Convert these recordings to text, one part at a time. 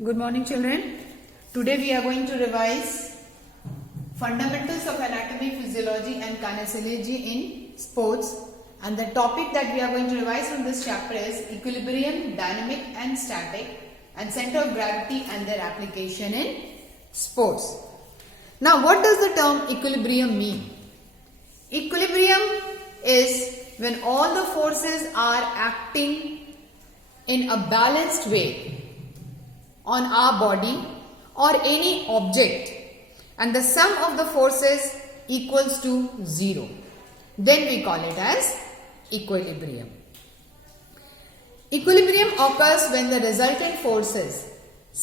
Good morning, children. Today we are going to revise fundamentals of anatomy, physiology and kinesiology in sports, and the topic that we are going to revise from this chapter is equilibrium, dynamic and static, and center of gravity and their application in sports. Now, what does the term equilibrium mean? Equilibrium is when all the forces are acting in a balanced way on our body or any object, and the sum of the forces equals to 0. Then we call it as equilibrium. Equilibrium occurs when the resultant forces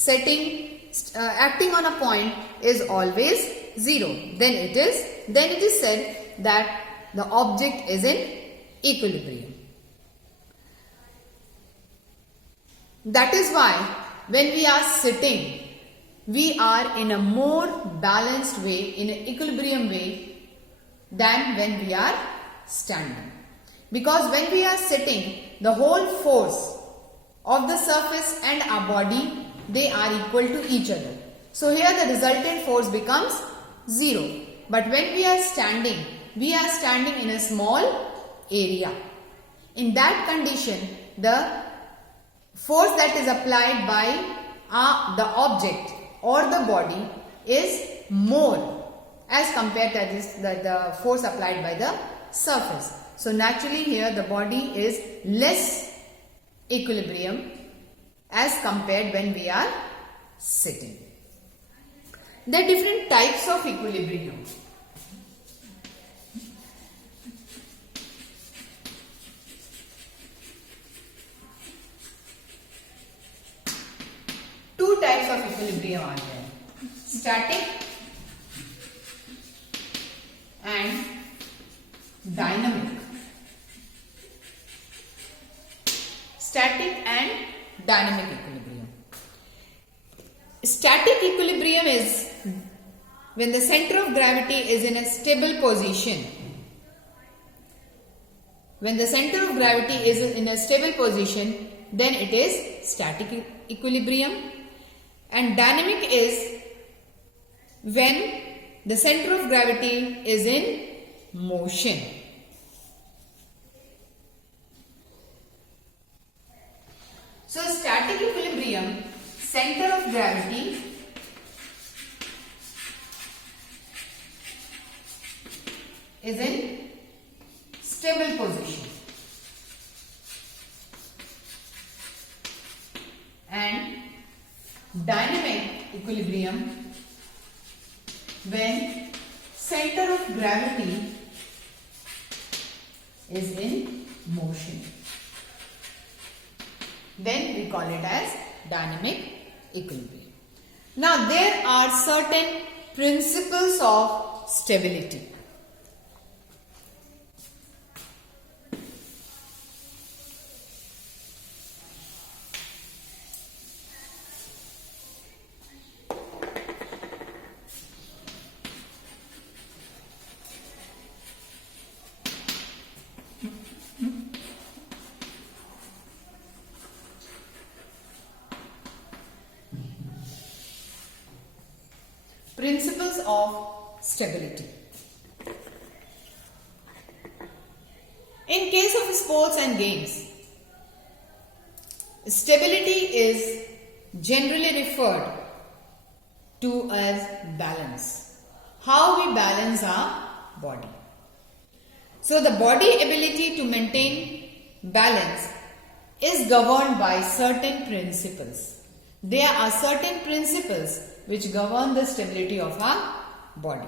acting on a point is always 0. Then it is said that the object is in equilibrium. That is why when we are sitting, we are in a more balanced way, in an equilibrium way than when we are standing. Because when we are sitting, the whole force of the surface and our body, they are equal to each other. So here the resultant force becomes 0. But when we are standing in a small area. In that condition, the force that is applied by the object or the body is more as compared to the force applied by the surface. So naturally here the body is less equilibrium as compared when we are sitting. There are different types of equilibrium. Two types of equilibrium are there: static and dynamic. Static and dynamic equilibrium. Static equilibrium is when the center of gravity is in a stable position. When the center of gravity is in a stable position, then it is static equilibrium. And dynamic is when the center of gravity is in motion. So static equilibrium, center of gravity is in stable position. And dynamic equilibrium when center of gravity is in motion. Then we call it as dynamic equilibrium. Now there are certain principles of stability. Principles of stability. In case of sports and games, stability is generally referred to as balance. How we balance our body. So the body ability to maintain balance is governed by certain principles. There are certain principles which govern the stability of our body.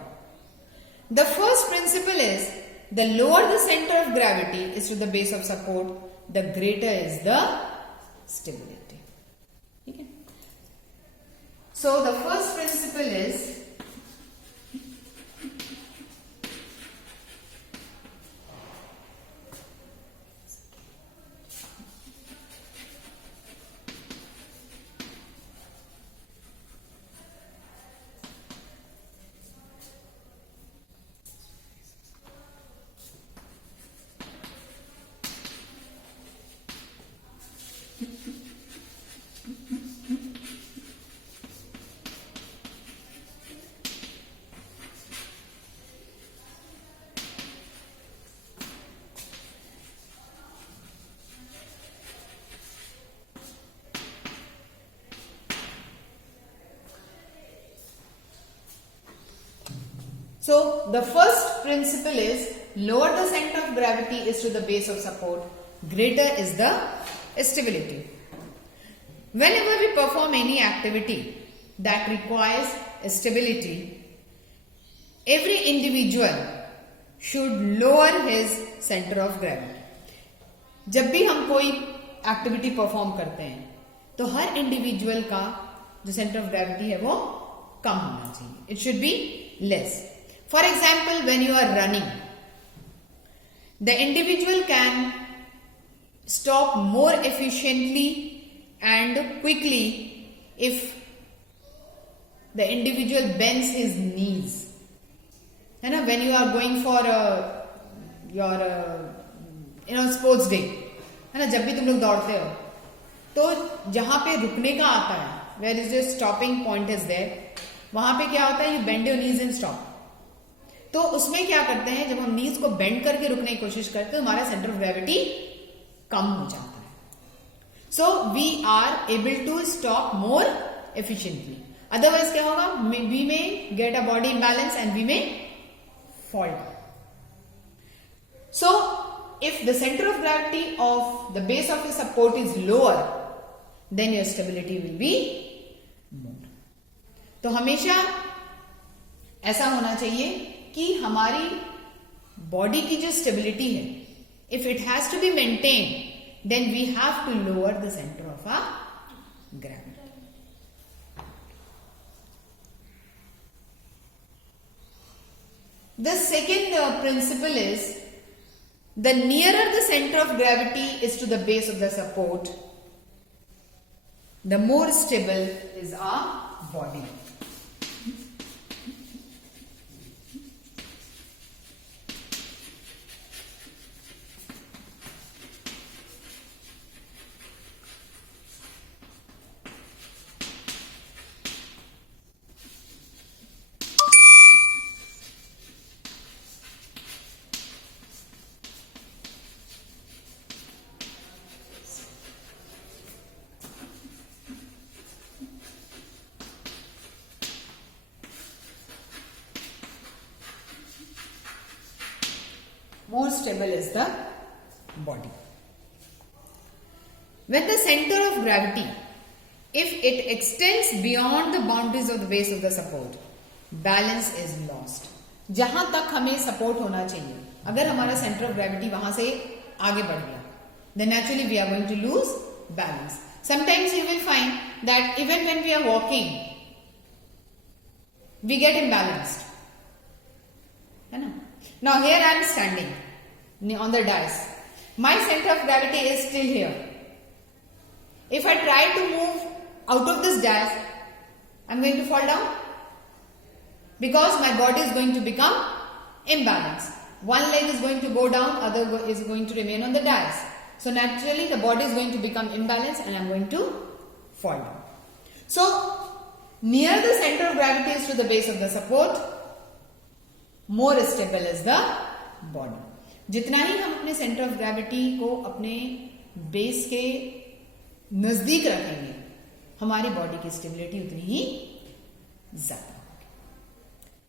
The first principle is the lower the center of gravity is to the base of support, the greater is the stability. Okay. So the first principle is So the first principle is lower the center of gravity is to the base of support, greater is the stability. Whenever we perform any activity that requires stability, every individual should lower his center of gravity. जब भी हम कोई activity perform करते हैं तो हर individual का जो centre of gravity है वो कम होना चाहिए. It should be less. For example, when you are running, the individual can stop more efficiently and quickly if the individual bends his knees. है ना, when you are going for your sports day, है ना, जब भी तुम लोग दौड़ते हो तो जहां पे रुकने का आता है, where is the stopping point is there, वहां पे क्या होता है, you bend your knees and stop. तो उसमें क्या करते हैं, जब हम नीज को बेंड करके रुकने की कोशिश करते हैं तो हमारा सेंटर ऑफ ग्रेविटी कम हो जाता है. So we are able to stop more efficiently. Otherwise क्या होगा, we may get a body imbalance and we may fall down. So if the center of gravity of the base of the support is lower, then your stability will be more. तो हमेशा ऐसा होना चाहिए कि हमारी body की जो stability है, if it has to be maintained, then we have to lower the center of our gravity. The second principle is, the nearer the center of gravity is to the base of the support, the more stable is our body. More stable is the body. When the center of gravity, if it extends beyond the boundaries of the base of the support, balance is lost. जहां तक हमें support होना चाहिए, अगर हमारा centre of gravity वहां से आगे बढ़ गया, then naturally we are going to lose balance. Sometimes you will find that even when we are walking, we get imbalanced. है ना? Now here I am standing on the dais. My center of gravity is still here. If I try to move out of this dais, I am going to fall down because my body is going to become imbalanced. One leg is going to go down, other is going to remain on the dais. So naturally the body is going to become imbalanced and I am going to fall down. So near the center of gravity is to the base of the support, more stable is the body. जितना ही हम अपने centre of gravity को अपने base के नजदीक रखेंगे, हमारी body की स्टेबिलिटी उतनी ही ज्यादा होगी.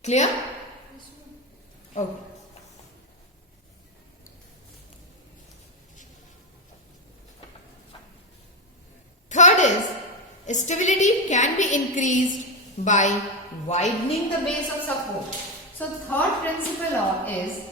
Clear? Okay. Third is, stability can be increased by widening the base of support. So third principle is,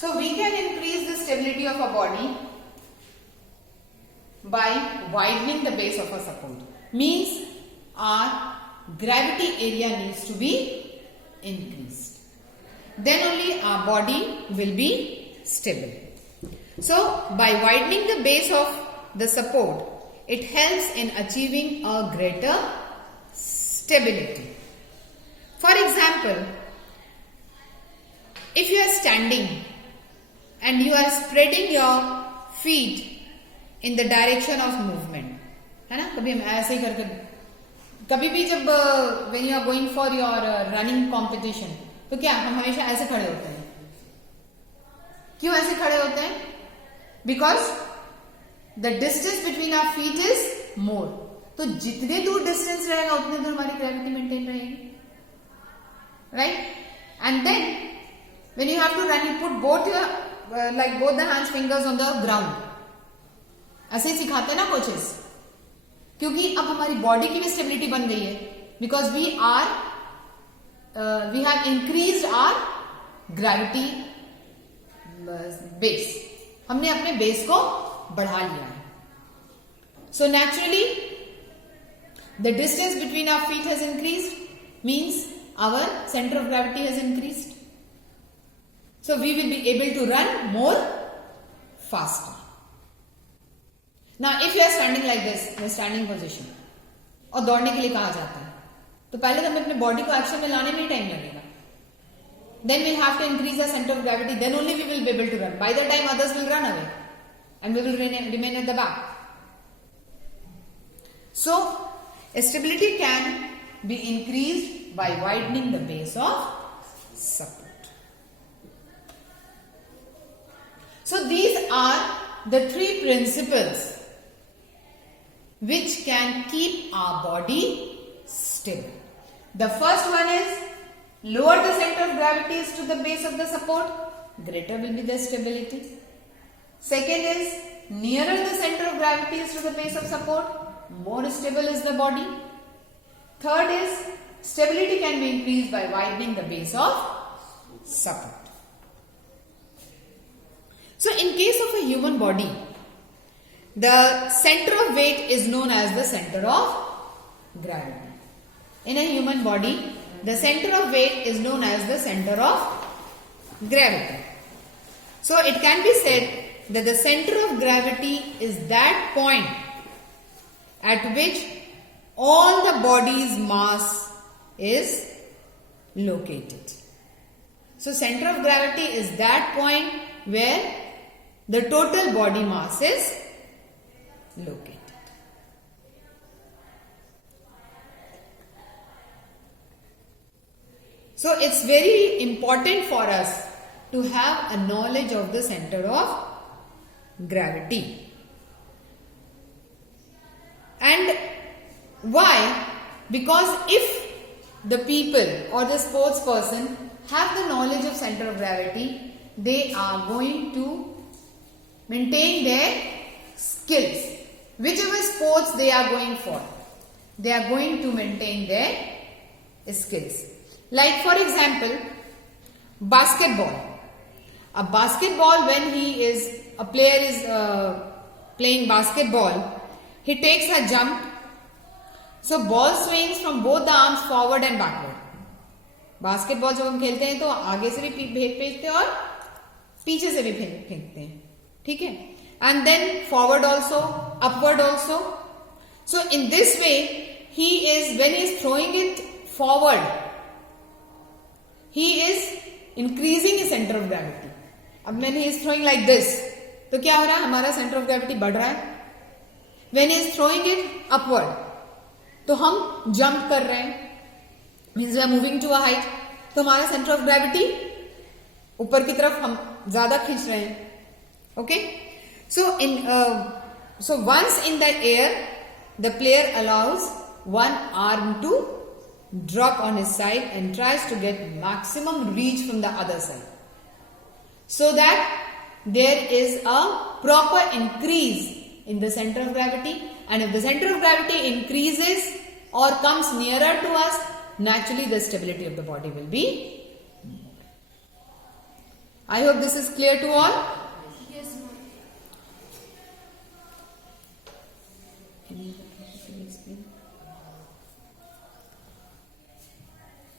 so we can increase the stability of a body by widening the base of a support. Means our gravity area needs to be increased. Then only our body will be stable. So by widening the base of the support, it helps in achieving a greater stability. For example, if you are standing and you are spreading your feet in the direction of movement, है ना, कभी हम ऐसे ही करके, कभी भी जब when you are going for your running competition, तो क्या हम हमेशा ऐसे खड़े होते हैं? क्यों ऐसे खड़े होते हैं? Because the distance between our feet is more. तो जितने दूर डिस्टेंस रहेगा उतने दूर हमारी ग्रेविटी मेंटेन रहेगी, right? And then when you have to run, you put both your like both the hands fingers on the ground. ऐसे ही सिखाते हैं ना कोचेस, क्योंकि अब हमारी बॉडी की भी स्टेबिलिटी बन गई है, because we have increased our gravity base. हमने अपने बेस को बढ़ा लिया है. So naturally the distance between our feet has increased, means our centre of gravity has increased. So we will be able to run more faster. Now if you are standing like this, in a standing position, और दौड़ने के लिए कहा जाता है, तो पहले तो हमें अपने बॉडी को एक्शन में लाने में ही टाइम लगेगा. Then we have to increase our center of gravity. Then only we will be able to run. By the time others will run away, and we will remain at the back. So stability can be increased by widening the base of support. So these are the three principles which can keep our body stable. The first one is lower the center of gravity is to the base of the support, greater will be the stability. Second is nearer the center of gravity is to the base of support, more stable is the body. Third is stability can be increased by widening the base of support. So in case of a human body, the center of weight is known as the center of gravity. In a human body, the center of weight is known as the center of gravity. So it can be said that the center of gravity is that point at which all the body's mass is located. So center of gravity is that point where the total body mass is located. So it's very important for us to have a knowledge of the center of gravity. And why? Because if the people or the sports person have the knowledge of center of gravity, they are going to maintain their skills. Whichever sports they are going for, they are going to maintain their skills. Like for example, basketball. A basketball, when a player is playing basketball, he takes a jump. So ball swings from both the arms forward and backward. Basketball जब हम खेलते हैं तो आगे से भी फेंकते हैं और पीछे से भी फेंकते हैं, ठीक है? And then forward also, upward also. So in this way he is, when he is throwing it forward, he is increasing the centre of gravity. अब when he is throwing like this, तो क्या हो रहा है? हमारा centre of gravity बढ़ रहा है. When he is throwing it upward, तो हम जंप कर रहे हैं, means we are moving to a height, तो हमारा सेंटर ऑफ ग्रेविटी ऊपर की तरफ हम ज्यादा खींच रहे हैं. Okay, so once in the air, the player allows one arm to drop on his side and tries to get maximum reach from the other side, so that there is a proper increase in the center of gravity. And if the center of gravity increases or comes nearer to us, naturally the stability of the body will be more. I hope this is clear to all. Yes, ma'am.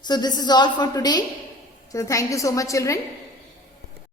So this is all for today. So thank you so much, children.